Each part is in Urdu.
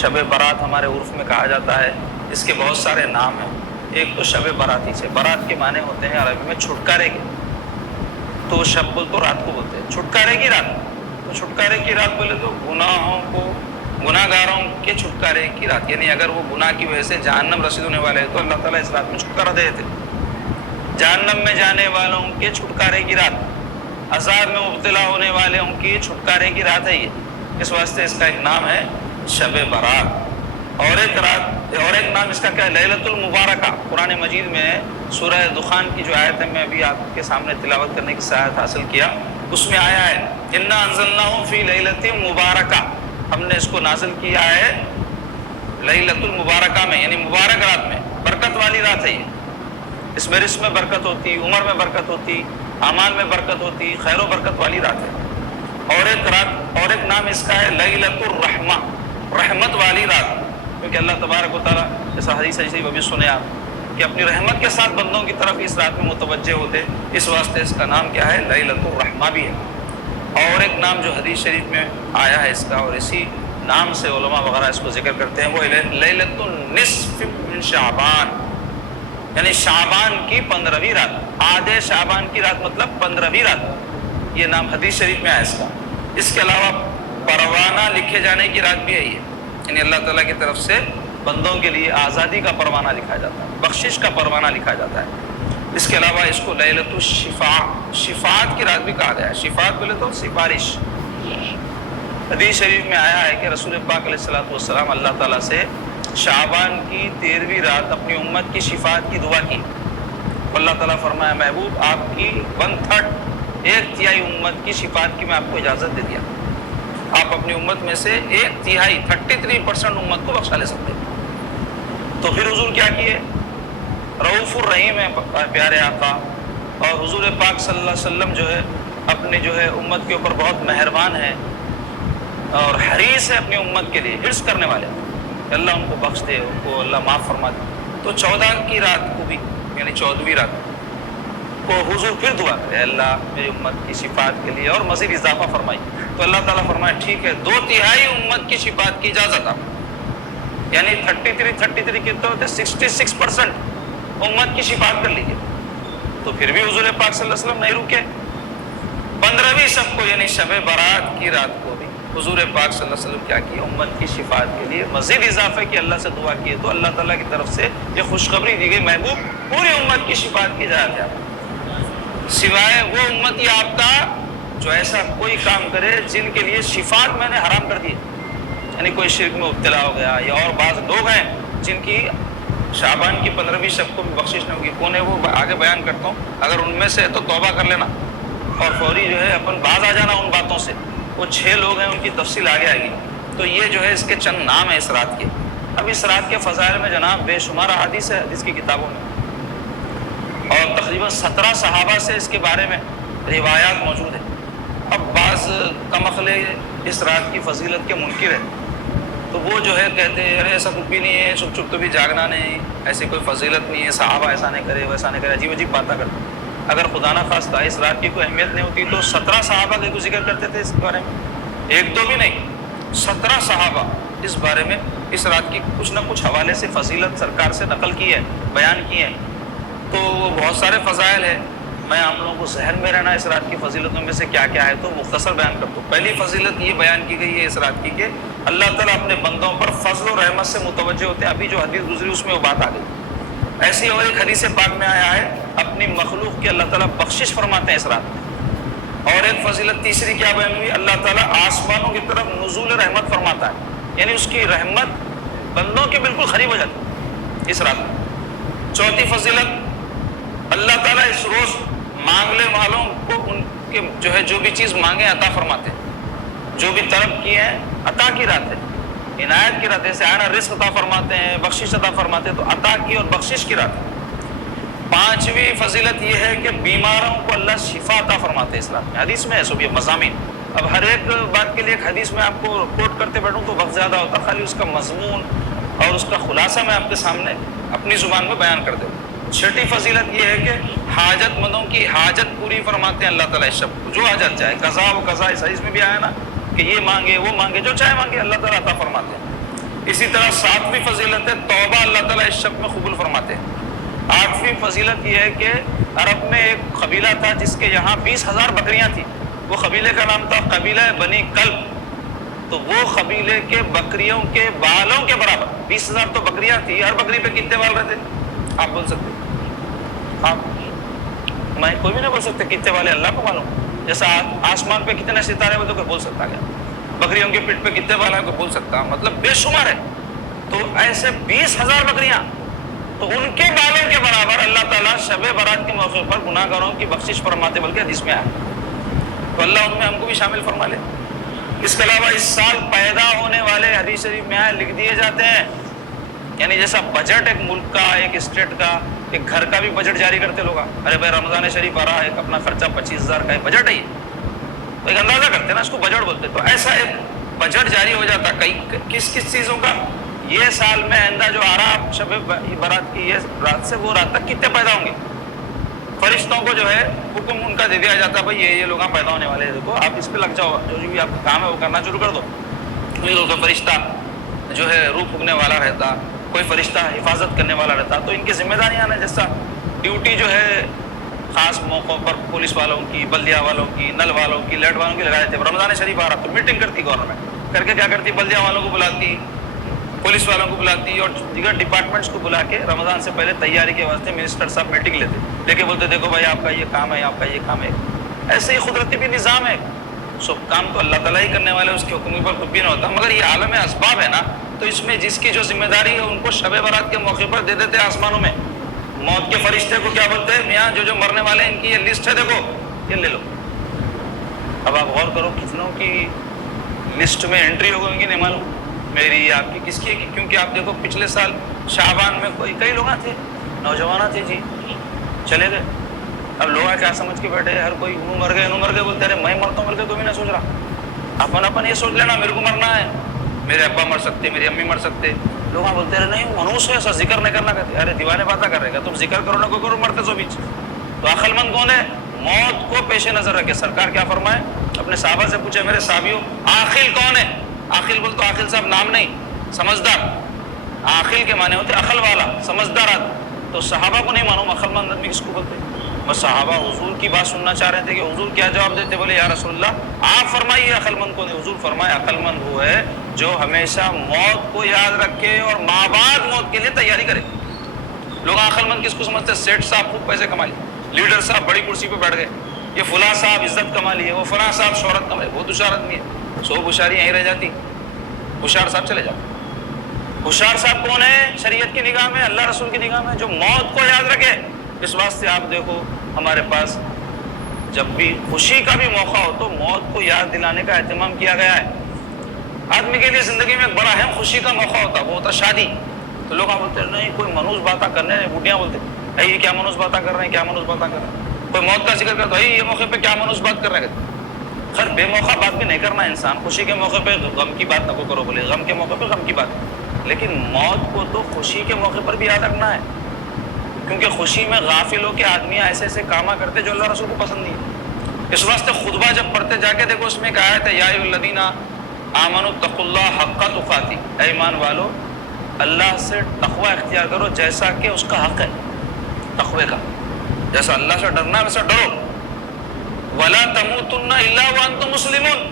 شب برات ہمارے عرف میں کہا جاتا ہے، اس کے بہت سارے نام ہیں۔ ایک تو شب براتی سے، برات کے معنی ہوتے ہیں عربی میں چھٹکارے کے، تو شب بول تو رات کو بولتے ہیں، چھٹکارے کی رات۔ تو چھٹکارے کی رات بولے تو گناہ گاروں کے چھٹکارے کی رات، یعنی اگر وہ گناہ کی وجہ سے جہنم رسید ہونے والے ہیں تو اللہ تعالیٰ اس رات میں چھٹکارا دے دیتے۔ جہنم میں جانے والوں کے چھٹکارے کی رات، عذاب میں مبتلا ہونے والوں کی چھٹکارے کی رات ہے یہ، اس واسطے اس کا ایک نام ہے شب برات۔ اور ایک نام اس کا کیا ہے؟ لیلۃ المبارکہ۔ قرآن مجید میں سورہ دخان کی جو آیت ہے، میں ابھی آپ کے سامنے تلاوت کرنے کی سعادت حاصل کیا، اس میں آیا ہے انا انزلناہ فی لیلۃ مبارکہ، ہم نے اس کو نازل کیا ہے لیلۃ المبارکہ میں، یعنی مبارک رات میں، برکت والی رات ہے یہ، اس میں رزق میں برکت ہوتی، عمر میں برکت ہوتی، اعمال میں برکت ہوتی، خیر و برکت والی رات ہے۔ اور ایک نام اس کا ہے لیلۃ الرحمہ، رحمت والی رات، کیونکہ اللہ تبارک و تعالیٰ جیسا حدیث ہے، ابھی سنے آپ کہ اپنی رحمت کے ساتھ بندوں کی طرف اس رات میں متوجہ ہوتے، اس واسطے اس کا نام کیا ہے؟ لیلۃ الرحمہ بھی ہے۔ اور ایک نام جو حدیث شریف میں آیا ہے اس کا، اور اسی نام سے علماء وغیرہ اس کو ذکر کرتے ہیں، وہ لیلۃ النصف من شعبان، یعنی شعبان کی 15ویں رات، آدھے شعبان کی رات مطلب 15ویں رات، یہ نام حدیث شریف میں ہے اس کا۔ اس کے علاوہ پروانہ لکھے جانے کی رات بھی ہے یہ، یعنی اللہ تعالیٰ کی طرف سے بندوں کے لیے آزادی کا پروانہ لکھا جاتا ہے، بخشش کا پروانہ لکھا جاتا ہے۔ اس کے علاوہ اس کو لیلۃ الشفاء، شفاعت کی رات بھی کہا گیا ہے۔ شفاعت بولے تو سفارش، حدیث شریف میں آیا ہے کہ رسول پاک علیہ الصلوۃ والسلام اللہ تعالیٰ سے شعبان کی 13ویں رات اپنی امت کی شفاعت کی دعا کی، اللہ تعالیٰ فرمایا محبوب آپ کی 1/3، 1/3 امت کی شفاعت کی میں آپ کو اجازت دے دیا، آپ اپنی امت میں سے 1/3 33% امت کو بخشا لے سکتے۔ تو پھر حضور کیا کیے؟ رؤوف الرحیم ہے پیارے آقا، اور حضور پاک صلی اللہ علیہ وسلم جو ہے اپنی جو ہے امت کے اوپر بہت مہربان ہے اور حریص ہے اپنی امت کے لیے، حرص کرنے والے، اللہ ان کو بخش دے، ان کو اللہ معاف فرما دے۔ تو 14 کی رات کو بھی، یعنی 14ویں رات کو حضور پھر دعا کرے اللہ میری امت کی شفاعت کے لیے اور مزید اضافہ فرمائی، تو اللہ تعالیٰ فرمائے ٹھیک ہے 2/3 امت کی شفاعت کی اجازت آپ، یعنی 33 کتنے ہوتے 66% امت کی شفاعت کر لیجیے۔ تو پھر بھی حضور پاک صلی اللہ علیہ وسلم نہیں رکے، 15ویں شب کو یعنی شب برات کی رات کو بھی حضور پاک صلی اللہ علیہ وسلم کیا کیا؟ امت کی شفاعت کے لیے مزید اضافہ کی اللہ سے دعا کی، تو اللہ تعالیٰ کی طرف سے یہ خوشخبری دی گئی محبوب پوری امت کی شفاعت کی اجازت ہے آپ، سوائے وہ امتی آپ کا جو ایسا کوئی کام کرے جن کے لیے شفاعت میں نے حرام کر دی، یعنی کوئی شرک میں مبتلا ہو گیا، یا اور بعض لوگ ہیں جن کی شعبان کی 15ویں شب کو بھی بخشش نہیں ہوگی، کون ہے وہ آگے بیان کرتا ہوں، اگر ان میں سے تو توبہ کر لینا اور فوری جو ہے اپن باز آ جانا ان باتوں سے، وہ 6 لوگ ہیں ان کی تفصیل آگے آئے گی۔ تو یہ جو ہے اس کے چند نام ہیں اس رات کے۔ اب اس رات کے فضائل میں جناب بے شمار احادیث ہے حدیث کی کتابوں میں، اور تقریباً 17 صحابہ سے اس کے بارے میں روایات موجود ہیں۔ اب بعض کمقلے اس رات کی فضیلت کے منکر ہیں، تو وہ جو ہے کہتے ہیں ارے ایسا کچھ بھی نہیں ہے، چھپ چھپ تو بھی جاگنا نہیں، ایسی کوئی فضیلت نہیں ہے، صحابہ ایسا نہیں کرے ویسا نہیں کرے، عجیب عجیب باتیں کرتے۔ اگر خدا نہ خواستہ اس رات کی کوئی اہمیت نہیں ہوتی تو 17 صحابہ کا ذکر کرتے تھے اس کے بارے میں، 1-2 بھی نہیں، 17 صحابہ اس بارے میں اس رات کی کچھ نہ کچھ حوالے سے فضیلت سرکار سے نقل کی ہے، بیان کی ہے۔ تو وہ بہت سارے فضائل ہیں، میں آپ لوگوں کو ذہن میں رہنا اس رات کی فضیلتوں میں سے کیا کیا ہے تو مختصر بیان کرتا ہوں۔ پہلی فضیلت یہ بیان کی گئی ہے اس رات کی کہ اللہ تعالیٰ اپنے بندوں پر فضل و رحمت سے متوجہ ہوتے ہیں، ابھی جو حدیث گزری اس میں وہ بات آ گئی۔ ایسی اور ایک حدیث پاک میں آیا ہے اپنی مخلوق کی اللہ تعالیٰ بخشش فرماتے ہیں اس رات میں۔ اور ایک فضیلت تیسری کیا بیان ہوئی؟ اللہ تعالیٰ آسمانوں کی طرف نزول رحمت فرماتا ہے، یعنی اس کی رحمت بندوں کے بالکل قریب ہو جاتی ہے اس رات میں۔ چوتھی فضیلت اللہ تعالیٰ اس روز مانگنے والوں کو ان کے جو ہے جو بھی چیز مانگے عطا فرماتے ہیں، جو بھی طلب کیے ہیں عطا کی رات ہے، عنایت کی رات ہے، جیسے آنا رزق عطا فرماتے ہیں، بخشش عطا فرماتے ہیں، تو عطا کی اور بخشش کی رات ہے۔ 5ویں فضیلت یہ ہے کہ بیماروں کو اللہ شفا عطا فرماتے ہیں اس رات میں، حدیث میں ہے سب یہ مضامین۔ اب ہر ایک بات کے لیے ایک حدیث میں آپ کو کوٹ کرتے بیٹھوں تو وقت زیادہ ہوتا، خالی اس کا مضمون اور اس کا خلاصہ میں آپ کے سامنے اپنی زبان میں بیان کر دوں۔ 6ٹھی فضیلت یہ ہے کہ حاجت مندوں کی حاجت پوری فرماتے ہیں اللہ تعالیٰ اس شب کو، جو حاجت چاہے، قضا و قضا، اس حدیث میں بھی آیا نا کہ یہ مانگے وہ مانگے، جو چاہے مانگے اللہ تعالیٰ عطا فرماتے ہیں۔ اسی طرح 7ویں فضیلت ہے توبہ، اللہ تعالیٰ اس شب میں قبول فرماتے ہیں۔ 8ویں فضیلت یہ ہے کہ عرب میں ایک قبیلہ تھا جس کے یہاں 20,000 بکریاں تھیں، وہ قبیلے کا نام تھا قبیلہ بنی کلب۔ تو وہ قبیلے کے بکریوں کے بالوں کے برابر 20,000 تو بکریاں تھیں، ہر بکری پہ کتنے بال رہتے آپ بول سکتے؟ آپ میں کوئی بھی نہیں بول سکتے کتنے والے، اللہ کو معلوم۔ جیسا آسمان پہ کتنے ستارے وہ تو کوئی بول سکتا ہے، بکریوں کے پیٹ پہ کتنے بال ہیں کوئی بول سکتا، مطلب بے شمار ہے۔ تو ایسے 20,000 بکریاں، تو ان کے بالوں کے برابر اللہ تعالیٰ شب برات کے موقع پر گناہ گاروں کی بخشش فرماتے، بلکہ حدیث میں آیا۔ تو اللہ ان میں ہم کو بھی شامل فرما لے۔ اس کے علاوہ اس سال پیدا ہونے والے حدیث شریف میں لکھ دیے جاتے ہیں، یعنی جیسا بجٹ ایک ملک کا، ایک اسٹیٹ کا، ایک گھر کا بھی بجٹ جاری کرتے لوگ، ارے بھائی رمضان شریف آ رہا ہے، ایک اپنا خرچہ 25,000 کا ایک بجٹ ہے، تو ایک اندازہ کرتے ہیں نا، اس کو بجٹ بولتے۔ تو ایسا ایک بجٹ جاری ہو جاتا کس چیزوں کا، یہ سال میں آئندہ جو آ رہا شب برات کی یہ رات سے وہ رات تک کتنے پیدا ہوں گے، فرشتوں کو جو ہے حکم ان کا دے دیا جاتا ہے، بھائی یہ لوگ پیدا ہونے والے ہیں، دیکھو آپ اس پہ لگ جاؤ، جو بھی آپ کا کام ہے وہ کرنا شروع کر دو۔ کوئی فرشتہ جو ہے روح پھونکنے والا رہتا، کوئی فرشتہ حفاظت کرنے والا رہتا، تو ان کی ذمہ داریاں نا، جیسا ڈیوٹی جو ہے خاص موقعوں پر پولیس والوں کی، بلدیہ والوں کی، نل والوں کی، لائٹ والوں کی لگائے تھے۔ رمضان شریف آ رہا تو میٹنگ کرتی گورنمنٹ، کر کے کیا کرتی، بلدیہ والوں کو بلاتی، پولیس والوں کو بلاتی اور دیگر ڈپارٹمنٹس کو بلا کے رمضان سے پہلے تیاری کے واسطے منسٹر صاحب میٹنگ لیتے، کہ بولتے دیکھو بھائی آپ کا یہ کام ہے، آپ کا یہ کام ہے۔ ایسے ہی قدرتی بھی نظام ہے، سب کام تو اللہ تعالیٰ ہی کرنے والے، اس کے حکم پر کچھ بھی نہ ہوتا، مگر یہ عالم اسباب ہے نا، تو اس میں جس کی جو ذمہ داری ہے ان کو شب برات کے موقع پر دے دیتے آسمانوں میں۔ موت کے فرشتے کو کیا بولتے ہیں، میاں جو مرنے والے ہیں ان کی یہ لسٹ ہے، دیکھو یہ لے لو۔ اب آپ غور کرو کتنوں کی لسٹ میں انٹری ہو گئی نہیں معلوم، میری آپ کی کس کی، کیونکہ آپ دیکھو پچھلے سال شعبان میں کئی لوگ تھے، نوجوان تھے جی، چلے گئے۔ اب لوگ کیا سمجھ کے بیٹھے، ہر کوئی انہوں مر گئے بولتے، ارے میں مرتا ہوں بلکہ کوئی بھی نہیں سوچ رہا، اپن یہ سوچ لینا میرے کو مرنا ہے، میرے ابا مر سکتے، میری امی مر سکتے۔ لوگ بولتے رہے نہیں منوس ہے، ایسا ذکر نہیں کرنا کہتے، ارے دیوانے باتیں کر رہے گا، تم ذکر کرو نہ کو کرو، مرتے سو بیچ۔ تو عقل مند کون ہے، موت کو پیش نظر رکھے۔ سرکار کیا فرمائے، اپنے صحابہ سے پوچھے، میرے صحابیوں عاقل کون ہے؟ عاقل بول تو عاقل صاحب نام نہیں، سمجھدار۔ عاقل کے معنی ہوتے عقل والا، سمجھدار آدمی۔ تو صحابہ کو نہیں معلوم عقل مند آدمی کس کو بولتے، بس صحابہ حضور کی بات سننا چاہ رہے تھے کہ حضور کیا جواب دیتے، بولے یا رسول اللہ آپ فرمائیے عقل مند کون ہے۔ حضور فرمائے عقل مند وہ ہے جو ہمیشہ موت کو یاد رکھے اور ماں بعد موت کے لیے تیاری کرے۔ لوگ عقل مند کس کو سمجھتے ہیں، سیٹ صاحب خوب پیسے کما لیے، لیڈر صاحب بڑی کرسی پہ بیٹھ گئے، یہ فلاں صاحب عزت کما لیے، وہ فلاں صاحب شہرت کما لیے، بہت ہوشیار آدمی ہے، سو ہوشیاری یہیں رہ جاتی، ہوشیار صاحب چلے جاتے۔ ہوشیار صاحب کون ہے شریعت کی نگاہ میں، اللہ رسول کی نگاہ میں، جو موت کو یاد رکھے۔ اس واسطے آپ دیکھو ہمارے پاس جب بھی خوشی کا بھی موقع ہو تو موت کو یاد دلانے کا اہتمام کیا گیا ہے۔ آدمی کے لیے زندگی میں ایک بڑا اہم خوشی کا موقع ہوتا ہے، وہ ہوتا شادی۔ تو لوگ بولتے ہیں نہیں کوئی منوس باتیں کرنے، بوڑھیاں بولتے ہیں یہ کیا منوس باتیں کر رہے ہیں، کیا منوس باتیں کر رہے ہیں، کوئی موت کا ذکر کرتا ہے یہ موقع پہ کیا منوس بات کر رہے ہیں۔ خیر بے موقع بات بھی نہیں کرنا انسان، خوشی کے موقع پہ غم کی بات نہ کرو، بولے غم کے موقع پہ غم کی بات، لیکن موت کو تو خوشی کے موقع پر بھی یاد رکھنا ہے، کیونکہ خوشی میں غافل ہو کے آدمی ایسے ایسے کام کرتے جو اللہ رسول کو پسند نہیں۔ اس واسطے خطبہ جب پڑھتے جا کے دیکھو، اس میں ایک آیت ہے یا ایھا الذین آمنوا اتقوا اللہ حق تقاتہ، اے ایمان والو اللہ سے تقوی اختیار کرو جیسا کہ اس کا حق ہے، تقوی کا جیسا اللہ سے ڈرنا ہے ویسا ڈرو، ولا تموتن الا وانتم مسلمون،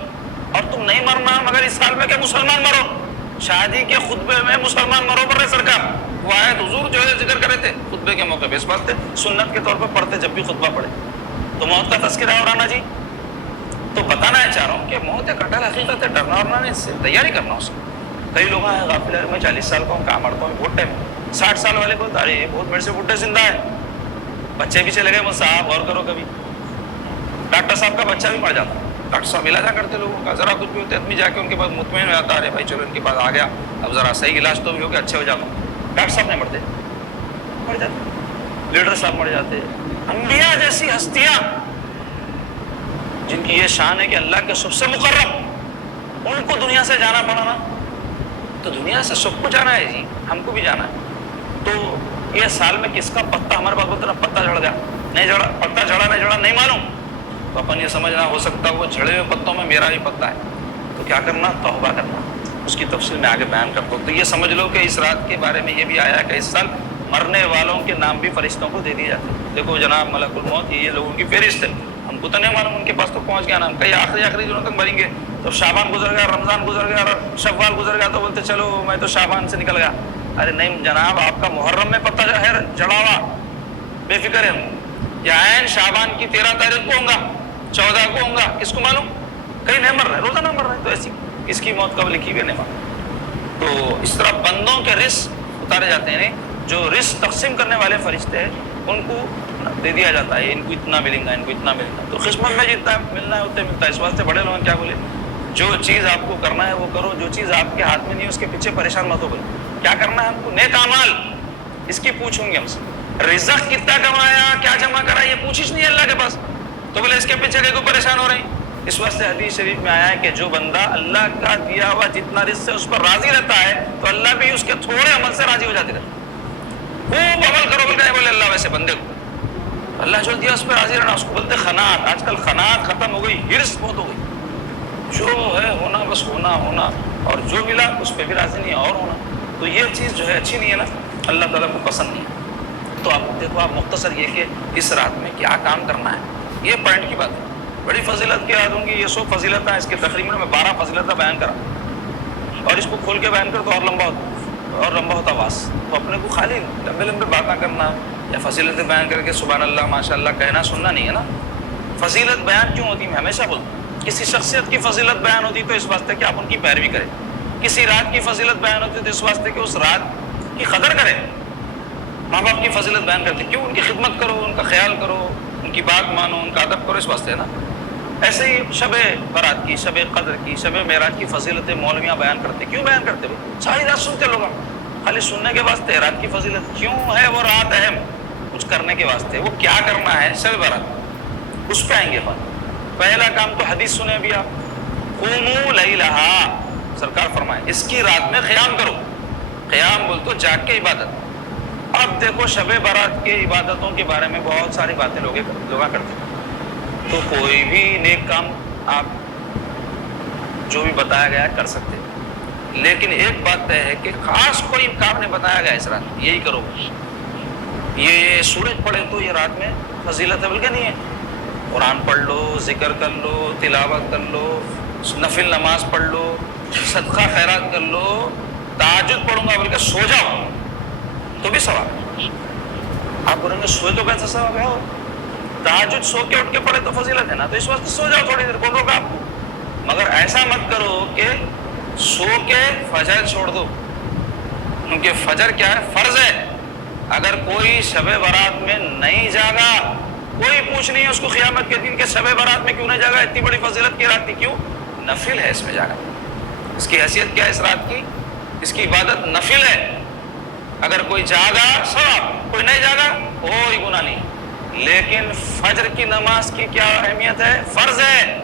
اور تم نہیں مرنا مگر اس حال میں کہ مسلمان مرو۔ شادی کے خطبے میں مسلمان مرو پر سرکار، وہ آیت حضور جو ہے ذکر کرے تھے خطبے کے موقع پہ، اس واسطے سنت کے طور پر پڑھتے جب بھی خطبہ پڑھے تو موت کا تذکرہ ہو رہا نا جی۔ تو بتانا چاہ رہا ہوں کہ موت ایک اٹل حقیقت ہے، ڈرنا ورنا نہیں، اس سے تیاری کرنا اس کو۔ کئی لوگ ہیں غافل ہے، میں 40 سال کا ہوں کہاں مرتا ہوں بہت ٹائم، 60 سال والے کو ارے یہ بہت میرے سے بڈھے زندہ ہے، بچے بھی چلے گئے، وہ صاحب غور کرو کبھی ڈاکٹر صاحب کا بچہ بھی مر جاتا، ڈاکٹر صاحب علاج کرتے لوگوں کا، ذرا کچھ بھی ہوتے آدمی جا کے ان کے پاس مطمئن ہو جاتا ہے، ارے بھائی چلو ان کے پاس آ گیا اب ذرا صحیح علاج تو بھی ہو گیا، اچھے ہو جاتا ہوں۔ ڈاکٹر صاحب نہیں مرتے، مر جاتے، لیڈر صاحب مر جاتے، انبیاء جیسی ہستیاں جن کی یہ شان ہے کہ اللہ کے سب سے مقرب، ان کو دنیا سے جانا پڑا نا، تو دنیا سے سب کو جانا ہے جی، ہم کو بھی جانا ہے۔ تو یہ سال میں کس کا پتا، ہمارے پاس بولتے نا پتا جھڑ گیا، نہیں جھڑا، پتا جھڑا نہیں جھڑا نہیں معلوم، تو اپن یہ سمجھنا ہو سکتا ہے وہ جھڑے ہوئے پتوں میں میرا بھی پتا ہے، تو کیا کرنا، توبہ کرنا، اس کی تفصیل میں آگے بیان کرتا ہوں. تو یہ سمجھ لو کہ اس رات کے بارے میں یہ بھی آیا کہ اس سال مرنے والوں کے نام بھی فرشتوں کو دے دیے جاتے ہیں. دیکھو جناب ملک الموت یہ لوگوں کی فہرست ہے. ہم کو تو نہیں معلوم ان کے پاس تو پہنچ گیا نام. کئی آخری دنوں تک مریں گے. تو شعبان گزر گیا, رمضان گزر گیا, اور شوال گزر گیا تو بولتے چلو میں تو شعبان سے نکل گیا. ارے نہیں جناب, آپ کا محرم میں پتہ ہے چڑھا ہوا, بے فکر ہے ہم. یا عین شعبان کی 13 تاریخ کو ہوں گا, 14 کو ہوں گا, کس کو معلوم. کہیں نہیں مر رہا ہے, روزانہ مر رہا ہے, تو ایسی کس کی موت کب لکھی ہوئی نہیں معلوم. تو اس طرح بندوں کے رزق اتارے جاتے ہیں. جو رزق تقسیم کرنے والے فرشتے ہیں ان کو دے دیا جاتا ہے, ان کو اتنا ملیں گا, ان کو اتنا ملے گا. تو قسمت میں جتنا ملنا ہے اتنا ملتا ہے. اس واسطے بڑے لوگ کیا بولے, جو چیز آپ کو کرنا ہے وہ کرو, جو چیز آپ کے ہاتھ میں نہیں اس کے پیچھے پریشان مت ہو. بولے کیا کرنا ہے ہم کو, نیک اعمال اس کی پوچھوں گے ہم سے. رزق کتنا کمایا, کیا جمع کرا, یہ پوچھش نہیں ہے اللہ کے پاس. تو بولے اس کے پیچھے کہ کوئی پریشان ہو رہے ہیں. اس واسطے حدیث شریف میں آیا ہے کہ جو بندہ اللہ کا دیا ہوا جتنا رزق سے اس پر راضی رہتا ہے تو اللہ بھی اس کے تھوڑے عمل سے راضی ہو جاتے رہتے. خوب عمل کرو بولتے ہیں, بولے اللہ ویسے بندے کو اللہ جو دیا اس پہ راضی رہنا, اس کو بولتے قناعت. آج کل قناعت ختم ہو گئی, ہرس بہت ہو گئی. جو ہے ہونا بس ہونا, اور جو ملا اس پہ بھی راضی نہیں اور ہونا. تو یہ چیز جو ہے اچھی نہیں ہے نا, اللہ تعالیٰ کو پسند نہیں ہے. تو آپ دیکھو, آپ مختصر یہ کہ اس رات میں کیا کام کرنا ہے, یہ پوائنٹ کی بات ہے. بڑی فضیلت کی یاد ہوں گی, یہ 100 فضیلتیں اس کے تقریباً میں 12 فضیلتیں بیان کرا, اور اس کو کھول کے بیان کر تو اور لمبا ہوتا واس. تو اپنے کو خالی لمبے باتیں کرنا یا فضیلتیں بیان کر کے سبحان اللہ ماشاء اللہ کہنا سننا نہیں ہے نا. فضیلت بیان کیوں ہوتی ہے, میں ہمیشہ بولتا ہوں, کسی شخصیت کی فضیلت بیان ہوتی تو اس واسطے کہ آپ ان کی پیروی کریں. کسی رات کی فضیلت بیان ہوتی تو اس واسطے کہ اس رات کی قدر کریں. ماں باپ کی فضیلت بیان کرتے کیوں, ان کی خدمت کرو, ان کا خیال کرو, ان کی بات مانو, ان کا ادب کرو, اس واسطے ہے نا. ایسے ہی شب برات کی, شب قدر کی, شب معراج کی فضیلتیں مولویاں بیان کرتے. کیوں بیان کرتے بھائی, ساری رات سنتے لوگ, خالی سننے کے واسطے. رات کی فضیلت کیوں ہے, وہ رات اہم کچھ کرنے کے واسطے. وہ کیا کرنا ہے شب برات, اس پہ آئیں گے بات. پہلا کام تو حدیث سنے ابھی آپ, قوموا لیلہا, سرکار فرمائے اس کی رات میں قیام کرو. قیام بول تو جاگ کے عبادت. اب دیکھو شب برات کے عبادتوں کے بارے میں بہت ساری باتیں لوگ کرتے ہیں. تو کوئی بھی نیک کام آپ جو بھی بتایا گیا ہے کر سکتے ہیں, لیکن ایک بات طے ہے کہ خاص کوئی کام نہیں بتایا گیا اس رات یہی کرو. یہ سورج پڑے تو یہ رات میں فضیلت ہے بلکہ نہیں ہے. قرآن پڑھ لو, ذکر کر لو, تلاوت کر لو, نفل نماز پڑھ لو, صدقہ خیرات کر لو, تہجد پڑھوں گا بلکہ سو جاؤ تو بھی ثواب. آپ بولیں گے سوئے تو کیسا ثواب ہے, تہجد سو کے اٹھ کے پڑھے تو فضیلت ہے نا, تو اس وقت سو جاؤ تھوڑی دیر, کون روکا آپ کو. مگر ایسا مت کرو کہ سو کے فجر چھوڑ دو, کیونکہ فجر کیا ہے, فرض ہے. اگر کوئی شب برات میں نہیں جاگا, کوئی پوچھ نہیں ہے اس کو قیامت کے دن کہ شب برات میں کیوں نہیں جاگا, اتنی بڑی فضیلت کی رات تھی, کیوں, نفل ہے اس میں جاگا. اس کی حیثیت کیا ہے اس رات کی, اس کی عبادت نفل ہے. اگر کوئی جاگا ثواب, کوئی نہیں جاگا کوئی گناہ نہیں. لیکن فجر کی نماز کی کیا اہمیت ہے, فرض ہے.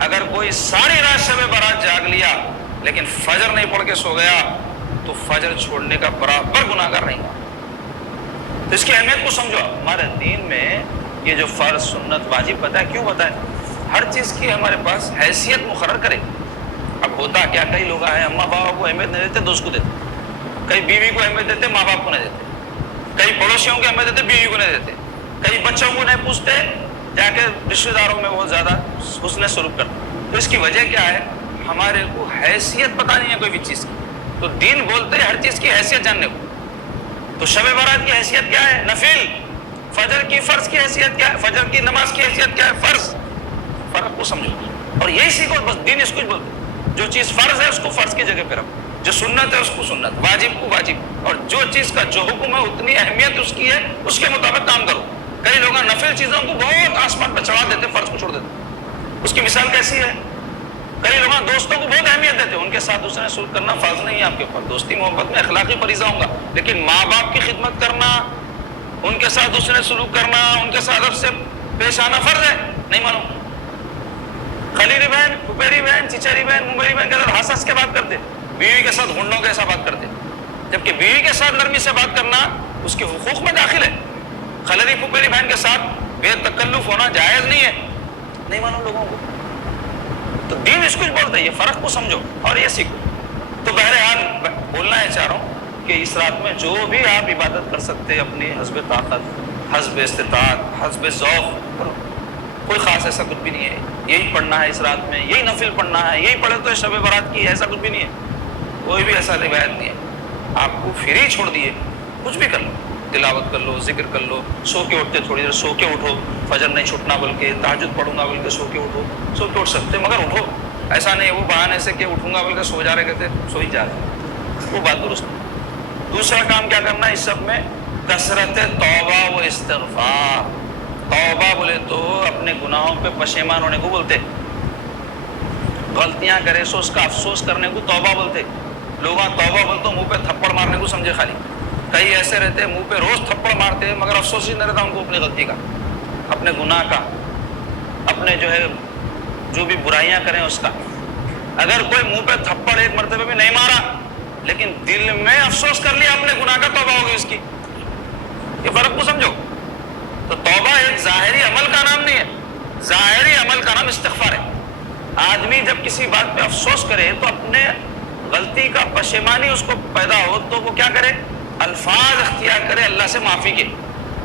اگر کوئی ساری رات شب برات جاگ لیا لیکن فجر نہیں پڑھ کے سو گیا تو فجر چھوڑنے کا برابر گناہگار نہیں ہوا. تو اس کی اہمیت کو سمجھو. ہمارے دین میں یہ جو فرض سنت واجب بتایا, کیوں بتایا, ہر چیز کی ہمارے پاس حیثیت مقرر کرے. اب ہوتا کیا, کئی لوگ ہیں اماں باپ کو اہمیت نہیں دیتے, دوست کو دیتے, کئی بیوی کو اہمیت دیتے, ماں باپ کو نہیں دیتے, کئی پڑوسیوں کو اہمیت دیتے, بیوی کو نہیں دیتے, کئی بچوں کو نہیں پوچھتے, جا کے رشتہ داروں میں بہت زیادہ حسن سلوک کرتے. تو اس کی وجہ کیا ہے, ہمارے کو حیثیت پتہ نہیں ہے کوئی بھی چیز کی. تو دین بولتے ہیں ہر چیز کی حیثیت جاننے کو. تو شب برات کی حیثیت کیا ہے, نفل. فجر کی فرض کی حیثیت کیا ہے, فجر کی نماز کی حیثیت کیا ہے, فرض. فرق کو سمجھو اور یہی سیکھو. بس دین اس کو بولتے, جو چیز فرض ہے اس کو فرض کی جگہ پہ رکھو, جو سنت ہے اس کو سنت, واجب کو واجب, اور جو چیز کا جو حکم ہے اتنی اہمیت اس کی ہے اس کے مطابق کام کرو. کئی لوگ نفل چیزوں کو بہت آسمان پہ چڑھا دیتے, فرض کو چھوڑ دیتے. اس کی مثال کیسی ہے, کئی لوگ دوستوں کو بہت اہمیت دیتے, ان کے ساتھ دوسرے سلوک کرنا فرض نہیں ہے آپ کے اوپر. دوستی محبت میں اخلاقی فریضہ ہوں گا, لیکن ماں باپ کی خدمت کرنا, ان کے ساتھ دوسرے سلوک کرنا, ان کے ساتھ ادب سے پیش آنا فرض ہے, نہیں مانو. خلیری بہن, پھپھیری بہن, چچیری بہن, ممبری بہن کے ساتھ ہنس ہنس کے بات کرتے, بیوی کے ساتھ ہنڈوں کے ایسا بات کرتے, جبکہ بیوی کے ساتھ نرمی سے بات کرنا اس کے حقوق میں داخل ہے. خلیری پھپھیری بہن کے ساتھ بے تکلف ہونا جائز نہیں ہے, نہیں مانو لوگوں کو. تو دین اس کچھ بولتا ہے, یہ فرق کو سمجھو اور یہ سیکھو. چاہ رہا ہوں کہ اس رات میں جو بھی آپ عبادت کر سکتے اپنی حسب طاقت، حسب استطاعت، حسب ذوق، کوئی خاص ایسا کچھ بھی نہیں ہے یہی پڑھنا ہے اس رات میں، یہی نفل پڑھنا ہے، یہی پڑھے تو شب برات کی، ایسا کچھ بھی نہیں ہے، کوئی بھی ایسا روایت نہیں ہے. آپ کو فری چھوڑ دیے، کچھ بھی کر لو، تلاوت کر لو، ذکر کر لو، سو کے اٹھتے تھوڑی دیر سو کے اٹھو، فجر نہیں چھٹنا بلکہ تہجد پڑھوں گا بلکہ سو کے اٹھو، سو کے اٹھ سکتے مگر اٹھو. ایسا نہیں وہ بہانے سے کہ اٹھوں گا بلکہ سو جا رہے کہتے سو ہی جا رہے، وہ بات درست نہیں. دوسرا کام کیا کرنا ہے اس سب میں؟ کثرت توبہ و استغفار. توبہ بولے تو اپنے گناہوں پہ پشیمان ہونے کو بولتے، غلطیاں کرے سو اس کا افسوس کرنے کو توبہ بولتے. لوگ توبہ بولتے منہ پہ تھپڑ مارنے کو سمجھے خالی. کئی ایسے رہتے منہ پہ روز تھپڑ مارتے مگر افسوس ہی نہیں رہتا ان کو اپنی غلطی کا، اپنے گناہ کا، اپنے جو ہے جو بھی برائیاں کریں اس کا. اگر کوئی منہ پہ تھپڑ ایک مرتبہ بھی نہیں مارا لیکن دل میں افسوس کر لیا اپنے گناہ کا، توبہ ہوگی اس کی. یہ فرق کو سمجھو. تو توبہ ایک ظاہری عمل کا نام نہیں ہے، ظاہری عمل کا نام استغفار ہے. آدمی جب کسی بات پہ افسوس کرے تو اپنے غلطی کا پشیمانی اس کو پیدا ہو تو وہ کیا کرے؟ الفاظ اختیار کرے اللہ سے معافی کے.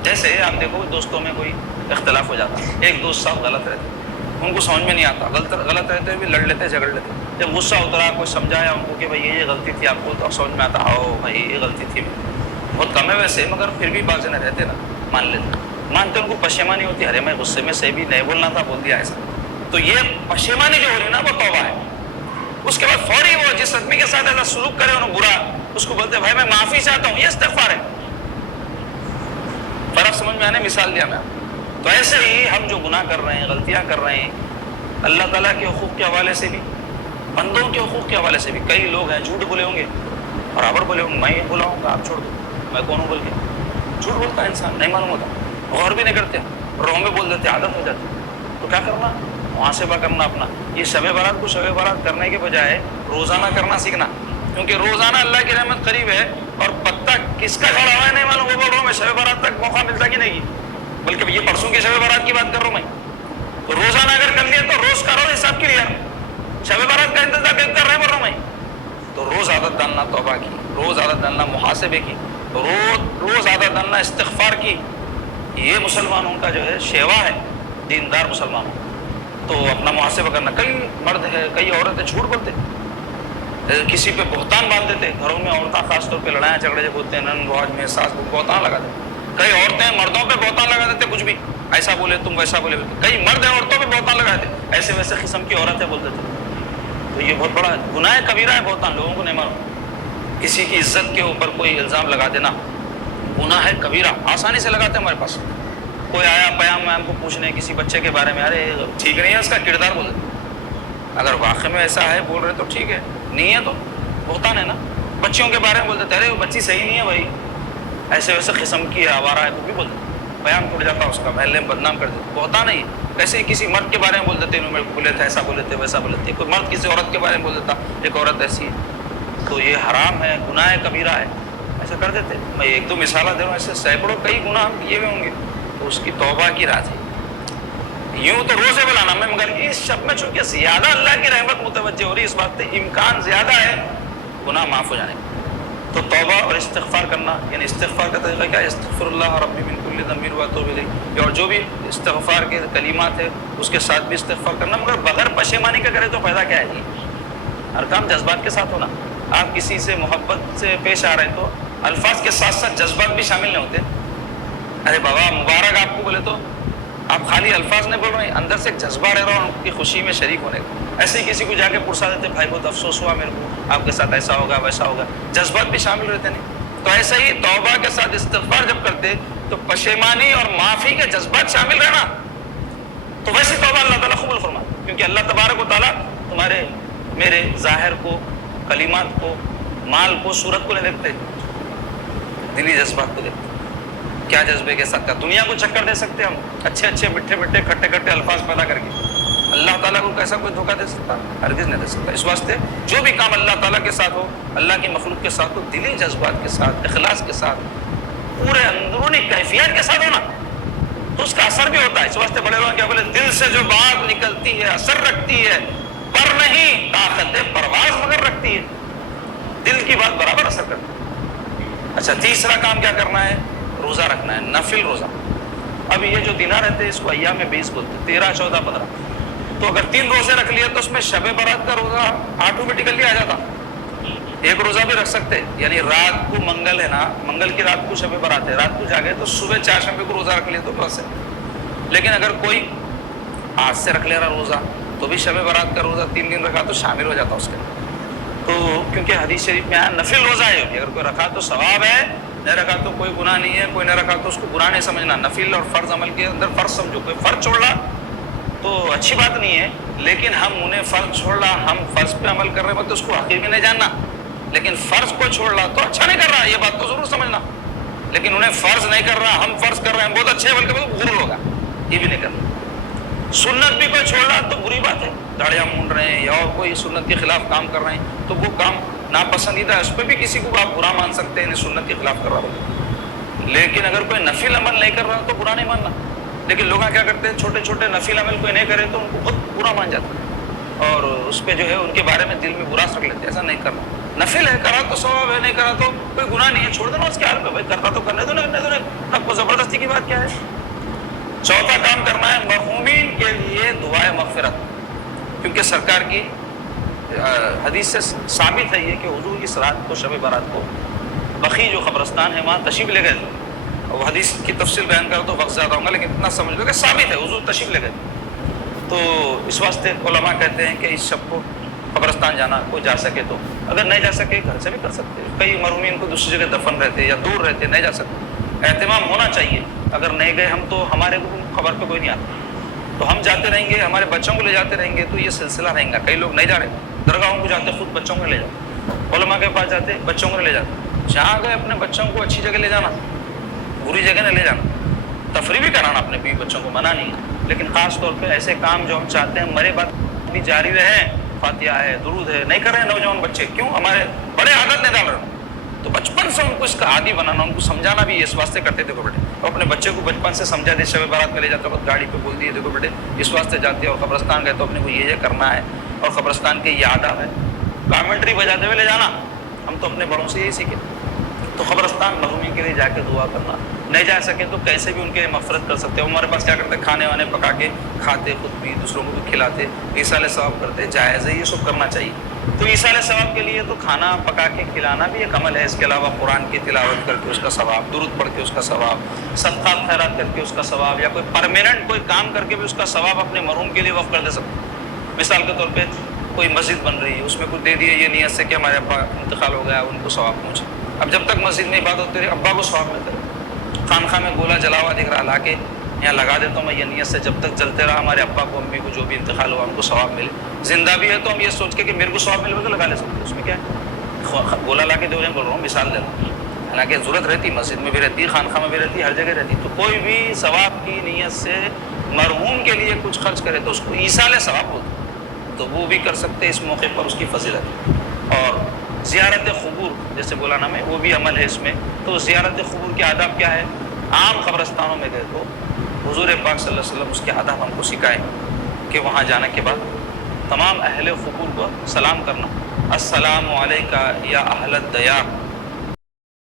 جیسے آپ دیکھو دوستوں میں کوئی اختلاف ہو جاتا، ایک دوست صاحب غلط رہتے، ان کو سمجھ میں نہیں آتا، غلط رہتے بھی لڑ لیتے، جھگڑ لیتے. جب غصہ اترا کوئی سمجھایا ان کو کہ بھائی یہ غلطی تھی آپ کو، تو سمجھ میں آتا ہو بھائی یہ غلطی تھی. بہت کم ہے ویسے مگر پھر بھی بعض جنے رہتے نا مان لیتے، مانتے ان کو پشیمانی ہوتی ہے، ارے میں غصے میں صحیح بھی نہیں بولنا تھا بول دیا ایسا. تو یہ پشیمانی جو ہو رہی نا وہ توبہ ہے. اس کے بعد فوری وہ جس آدمی کے ساتھ ایسا سلوک کرے انہوں برا، اس کو بولتے بھائی میں معافی چاہتا ہوں، یہ استغفار ہے. فرق سمجھ میں آنے مثال دیا میں. تو ایسے ہی ہم جو گناہ کر رہے ہیں، غلطیاں کر رہے ہیں، اللہ تعالیٰ کے حقوق کے حوالے سے بھی، بندوں کے حقوق کے حوالے سے بھی. کئی لوگ ہیں جھوٹ بولے ہوں گے، برابر بولے ہوں گے، میں بولا ہوں گا آپ چھوڑ دو، میں کون ہوں بول کے. جھوٹ بولتا ہے انسان، نہیں معلوم ہوتا، غور بھی نہیں کرتے، روح میں بول دیتے، عادت ہو جاتی. تو کیا کرنا؟ محاسبہ کرنا اپنا. یہ شب برات کو شب برات کرنے کے بجائے روزانہ کرنا سیکھنا، کیونکہ روزانہ اللہ کی رحمت قریب ہے. اور پتہ کس کا گھر ہوا ہے نہیں معلوم، وہ بول رہا ہوں میں شب برات تک موقع ملتا کہ نہیں، بلکہ یہ پرسوں کی شب برات کی بات کر رہا ہوں میں. تو روزانہ اگر کر لیا تو روز کرو حساب کے لیے، شب برات کا انتظار کر رہے بول رہا ہوں میں. تو روز عادت ڈالنا توبہ کی، روز عادت ڈالنا محاسبے کی، روز عادت ڈالنا استغفار کی. یہ مسلمانوں کا جو ہے شیوا ہے، دیندار مسلمانوں. تو اپنا محاسبہ کرنا. کئی مرد ہے، کئی عورتیں جھوٹ بولتے، کسی پہ بہتان باندھ دیتے. گھروں میں عورتیں خاص طور پہ لڑائیاں جھگڑے جب ہوتے ہیں، نند رواج میں ساس بہتان لگا دیتے. کئی عورتیں مردوں پہ بہتان لگا دیتے، کچھ بھی ایسا بولے تم ویسا بولے. کئی مرد ہیں عورتوں پہ بہتان لگا دیتے، ایسے ویسے قسم کی عورتیں بول دیتے. تو یہ بہت بڑا گناہ کبیرہ ہے بہتان. لوگوں کو نہیں معلوم، کسی کی عزت کے اوپر کوئی الزام لگا دینا گناہ ہے کبیرہ. آسانی سے لگاتے ہیں ہمارے پاس. کوئی آیا پیام میں ہم کو پوچھنے کسی بچے کے بارے میں، ارے ٹھیک نہیں ہے اس کا کردار بول دیتے. اگر واقع میں ایسا ہے بول رہے تو ٹھیک ہے، نہیں ہے تو بہتان ہے نا. بچیوں کے بارے میں بول دیتے ارے وہ بچی صحیح نہیں ہے بھائی، ایسے ویسے قسم کی ہے، آوارہ ہے، وہ بھی بول دیتے. پیام ٹوٹ جاتا اس کا، محلے میں بدنام کر دیتے، بہتان نہیں. ایسے ہی کسی مرد کے بارے میں بول دیتے، انہوں نے بولے تھے ایسا بولے تھے ویسا بولے تھے. کوئی مرد کسی عورت کے بارے میں بول دیتا ایک عورت ایسی ہے. تو یہ حرام ہے، گناہ کبیرہ ہے، ایسا کر دیتے. میں ایک دو مثالیں دے رہا ہوں، ایسے سینکڑوں کئی گناہ ہم کیے ہوئے ہوں گے. تو اس کی توبہ کی راہ ہے. یوں تو روزے بلانا میں، مگر اس شب میں چونکہ زیادہ اللہ کی رحمت متوجہ ہو رہی، اس بات سے امکان زیادہ ہے گناہ معاف ہو جانے کا. تو توبہ اور استغفار کرنا، یعنی استغفار کا طریقہ کیا ہے؟ استغفر اللہ ربی من کل ذنب واتوب الیہ. اور جو بھی استغفار کے کلمات ہے اس کے ساتھ بھی استغفار کرنا، مگر بغیر پشیمانی کا کرے تو فائدہ کیا ہے جی؟ ہر کام جذبات کے ساتھ ہونا. آپ کسی سے محبت سے پیش آ رہے ہیں تو الفاظ کے ساتھ ساتھ جذبات بھی شامل نہیں ہوتے. ارے بابا مبارک آپ کو بولے تو آپ خالی الفاظ نہیں بول رہے ہیں، اندر سے ایک جذبہ رہ رہا ہے ان کی خوشی میں شریک ہونے کا. ایسے ہی کسی کو جا کے پرسا دیتے بھائی بہت افسوس ہوا میرے کو، آپ کے ساتھ ایسا ہوگا ویسا ہوگا، جذبات بھی شامل رہتے نہیں. تو ایسے ہی توبہ کے ساتھ استغفار جب کرتے تو پشیمانی اور معافی کے جذبات شامل رہنا، تو ویسے توبہ اللہ تعالیٰ قبول فرما. کیونکہ اللہ تبارک و تعالیٰ تمہارے میرے ظاہر کو، کلمات کو، مال کو، صورت کو نہیں دیکھتے، دلی جذبات کو دیکھتے. کیا جذبے کے ساتھ کا دنیا کو چکر دے سکتے ہم اچھے اچھے میٹھے میٹھے کھٹے کھٹے الفاظ پیدا کر کے. اللہ تعالیٰ کو کیسا کوئی دھوکہ دے سکتا؟ ہرگز نہیں دے سکتا. اس واسطے جو بھی کام اللہ تعالیٰ کے ساتھ ہو، اللہ کی مخلوق کے ساتھ ہو، دلی جذبات کے ساتھ، اخلاص کے ساتھ، پورے اندرونی کیفیت کے ساتھ ہونا، تو اس کا اثر بھی ہوتا ہے. اس واسطے بڑے لوگ کیا بولے، دل سے جو بات نکلتی ہے اثر رکھتی ہے، پر نہیں طاقت پرواز مگر رکھتی ہے. دل کی بات برابر اثر کرتی ہے۔ اچھا تیسرا کام کیا کرنا ہے؟ روزہ رکھنا ہے، نفل روزہ۔ اب یہ جو دنہ رہتے ہیں اس کو ایام 20 بولتے ہیں، 13 14 15۔ تو اگر 3 روزے رکھ لیے تو اس میں شب برات کا روزہ آٹومیٹیکلی آ جاتا۔ ایک روزہ بھی رکھ سکتے، یعنی رات کو منگل ہے نا، منگل کی رات کو شب برات ہے، رات کو جاگے تو صبح چاشمے کو روزہ رکھ لیے تو بس ہے۔ لیکن اگر کوئی آج سے رکھ لے رہا روزہ تو بھی شب برات کا روزہ 3 دن رکھا تو شامل ہو جاتا اس کے۔ تو کیونکہ حدیث شریف میں آیا نفل روزہ ہے، اگر کوئی رکھا تو ثواب ہے، نہیں رکھا تو کوئی گناہ نہیں ہے، کوئی نہ رکھا تو اس کو گناہ نہیں سمجھنا۔ نفل اور فرض عمل کے اندر فرض سمجھو، کوئی فرض چھوڑ رہا تو اچھی بات نہیں ہے، لیکن ہم انہیں فرض چھوڑ رہا، ہم فرض پہ عمل کر رہے ہیں تو اس کو حقیقی نہیں جاننا، لیکن فرض کو چھوڑ رہا تو اچھا نہیں کر رہا، یہ بات تو ضرور سمجھنا۔ لیکن انہیں فرض نہیں کر رہا، ہم فرض کر رہے ہیں، بہت اچھے بلکہ بہت غرور ہوگا، یہ بھی نہیں کرنا۔ سنت بھی کوئی چھوڑ رہا تو بری بات ہے، داڑیاں مونڈ رہے ہیں یا اور کوئی سنت کے خلاف کام کر رہے ہیں تو وہ کام ناپسندیدہ ہے، اس پہ بھی کسی کو آپ برا مان سکتے ہیں، سنت کے خلاف کر رہا ہو۔ لیکن اگر کوئی نفل عمل نہیں کر رہا تو برا نہیں ماننا۔ لیکن لوگ کیا کرتے ہیں، چھوٹے چھوٹے نفل عمل کوئی نہیں کرے تو ان کو بہت برا مان جاتا ہے اور اس پہ جو ہے ان کے بارے میں دل میں برا رکھ لیتے ہیں، ایسا نہیں کرنا۔ نفل ہے، کرا تو ثواب ہے، نہیں کرا تو کوئی گناہ نہیں ہے، چھوڑ دینا اس کے حال پہ، بھائی کرتا تو کرنے دو، نہیں کرنے دو، نہیں، اب کو زبردستی کی بات کیا ہے۔ چوتھا کام کرنا ہے مرحومین کے لیے دعائے مغفرت، کیونکہ سرکار کی حدیث سے ثابت ہے یہ کہ حضور اس رات کو شب برات کو بقیع جو قبرستان ہے وہاں تشریف لے گئے تھے۔ وہ حدیث کی تفصیل بیان کرو تو وقت زیادہ ہوگا، لیکن اتنا سمجھ لو کہ ثابت ہے حضور تشریف لے گئے۔ تو اس واسطے علماء کہتے ہیں کہ اس شب کو قبرستان جانا، کوئی جا سکے تو، اگر نہیں جا سکے گھر سے بھی کر سکتے ہیں۔ کئی مرحومین کو دوسری جگہ دفن رہتے یا دور رہتے، نہیں جا سکتے، اہتمام ہونا چاہیے۔ اگر نہیں گئے ہم تو ہمارے کو خبر پہ کوئی نہیں آتا، تو ہم جاتے رہیں گے، ہمارے بچوں کو لے جاتے رہیں گے، تو یہ سلسلہ رہیں گا۔ کئی لوگ نہیں جا رہے، درگاہوں کو جاتے خود بچوں کو لے جاتے، علماء کے پاس جاتے بچوں کو لے جاتے۔ جہاں گئے اپنے بچوں کو اچھی جگہ لے جانا، بری جگہ نہ لے جانا۔ تفریح بھی کرانا اپنے بیوی بچوں کو، منع نہیں ہے، لیکن خاص طور پہ ایسے کام جو ہم چاہتے ہیں مرے بعد بھی جاری رہے، فاتحہ ہے، درود ہے، نہیں کر رہے ہیں نوجوان بچے، کیوں؟ ہمارے بڑے عادت نہیں ڈال رہے، تو بچپن سے ان کو اس کا عادی بنانا، ان کو سمجھانا بھی اس واسطے کرتے تھے۔ بیٹے اور اپنے بچے کو بچپن سے سمجھا دے، شب برات میں لے جاتے وقت گاڑی پہ بول دیے دیکھو بیٹے اس واسطے جاتے ہیں، اور قبرستان گئے تو اپنے کو یہ کرنا ہے، اور قبرستان کے یہ آداب ہے۔ کامنٹری بجاتے ہوئے لے جانا، ہم تو اپنے بڑوں سے یہی سیکھے۔ تو قبرستان مرحومین کے لیے جا کے دعا کرنا، نہیں جا سکے تو کیسے بھی ان کے مغفرت کر سکتے ہیں۔ ہمارے پاس کیا کرتے ہیں، کھانے وانے پکا کے کھاتے، خود بھی دوسروں کو بھی کھلاتے، ایصال ثواب کرتے، جائز ہے، یہ سب کرنا چاہیے۔ تو ایصال ثواب کے لیے تو کھانا پکا کے کھلانا بھی ایک عمل ہے، اس کے علاوہ قرآن کی تلاوت کر کے اس کا ثواب، درود پڑھ کے اس کا ثواب، صدقات خیرات کر کے اس کا ثواب، یا کوئی پرماننٹ کوئی کام کر کے بھی اس کا ثواب اپنے مرحوم کے لیے وقف کر دے سکتے۔ مثال کے طور پہ کوئی مسجد بن رہی ہے، اس میں کچھ دے دیے یہ نیت سے کہ ہمارے ابا انتقال ہو گیا، ان کو ثواب پہنچے۔ اب جب تک مسجد میں عبادت ہوتی رہی، ابا کو ثواب ملتا رہے۔ خانقاہ میں گولا جلا ہوا دکھ رہا، لا کے یہاں لگا دیتا ہوں میں، یہ نیت سے جب تک چلتے رہا ہمارے ابا کو امی کو جو بھی انتقال ہوا ان کو ثواب ملے۔ زندہ بھی ہے تو ہم یہ سوچ کے کہ میرے کو ثواب ملے تو لگا لے سکتے، اس میں کیا ہے؟ گولا لا کے دے رہے ہیں، بول رہا ہوں، مثال دے رہا ہوں۔ حالانکہ ضرورت رہتی، مسجد میں بھی رہتی، خانقاہ میں بھی رہتی، ہر جگہ رہتی۔ تو کوئی بھی ثواب کی نیت سے مرحوم کے لیے کچھ خرچ کرے تو اس کو ایصال ثواب ہوتا ہے، تو وہ بھی کر سکتے اس موقع پر، اس کی فضیلت۔ اور زیارت قبور جیسے بولانا میں وہ بھی عمل ہے اس میں۔ تو زیارت قبور کے آداب کیا ہے؟ عام قبرستانوں میں گئے تو حضور پاک صلی اللہ علیہ وسلم اس کے آداب ہم کو سکھائے کہ وہاں جانے کے بعد تمام اہل قبور کو سلام کرنا، السلام علیکہ یا اہل الدیار،